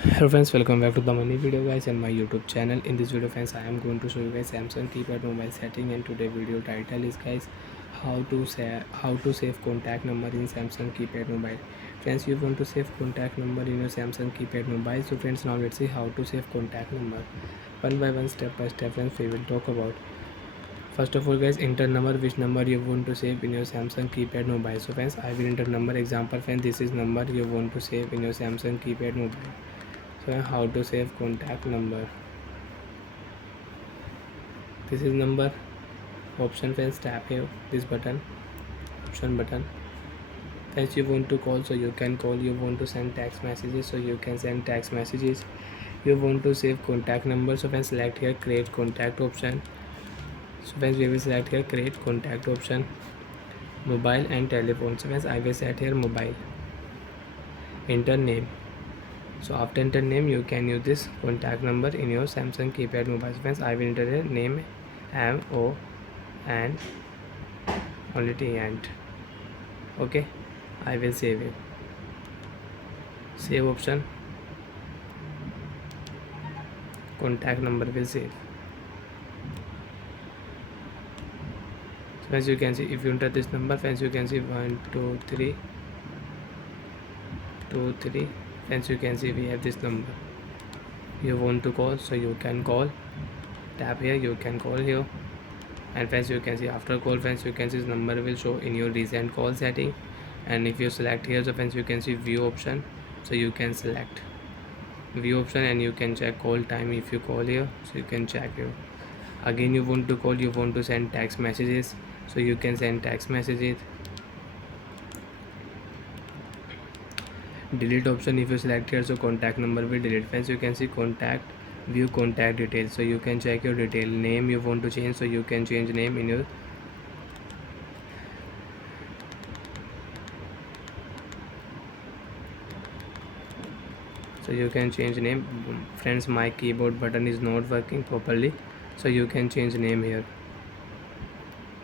Hello friends, welcome back to the money video guys and my YouTube channel. In this video friends, I am going to show you guys Samsung keypad mobile setting, and today video title is guys how to save contact number in Samsung keypad mobile. Friends, you want to save contact number in your Samsung keypad mobile. So friends, now let's see how to save contact number. One by one, step by step friends, we will talk about. First of all guys, enter number which number you want to save in your Samsung keypad mobile. So friends, I will enter number. Example friends, this is number you want to save in your Samsung keypad mobile. So how to save contact number. This is number. Option friends, tap here this button, option button. Friends, you want to call, so you can call. You want to send text messages, so you can send text messages. You want to save contact number, so friends, select here create contact option. So friends, we will select here create contact option, mobile and telephone. So friends, I will set here mobile. Enter name. So after enter name, you can use this contact number in your Samsung keypad mobile. So friends, I will enter a name MO and only T and okay. I will save it. Save option. Contact number will save. So as you can see, if you enter this number, friends, you can see 1 2 3 2 3. Friends, you can see we have this number. You want to call, so you can call. Tap here, you can call here. And friends, you can see after call, friends, you can see this number will show in your recent call setting. And if you select here, so friends, you can see view option, so you can select view option and you can check call time. If you call here, so you can check here. Again, you want to call, you want to send text messages, so you can send text messages. Delete option, if you select here, so contact number will delete. Friends, you can see contact, view contact details, so you can check your detail. Name you want to change, so you can change name in your so you can change name. Friends, my keyboard button is not working properly, so you can change name here.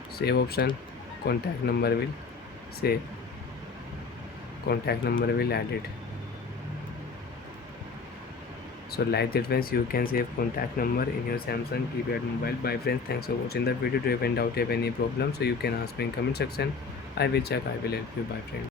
Save option, contact number will save, contact number will add it. So like that friends, you can save contact number in your Samsung keypad mobile. Bye friends, thanks for watching the video. Do you have any doubt, have any problem, so you can ask me in comment section. I will check, I will help you. Bye friends.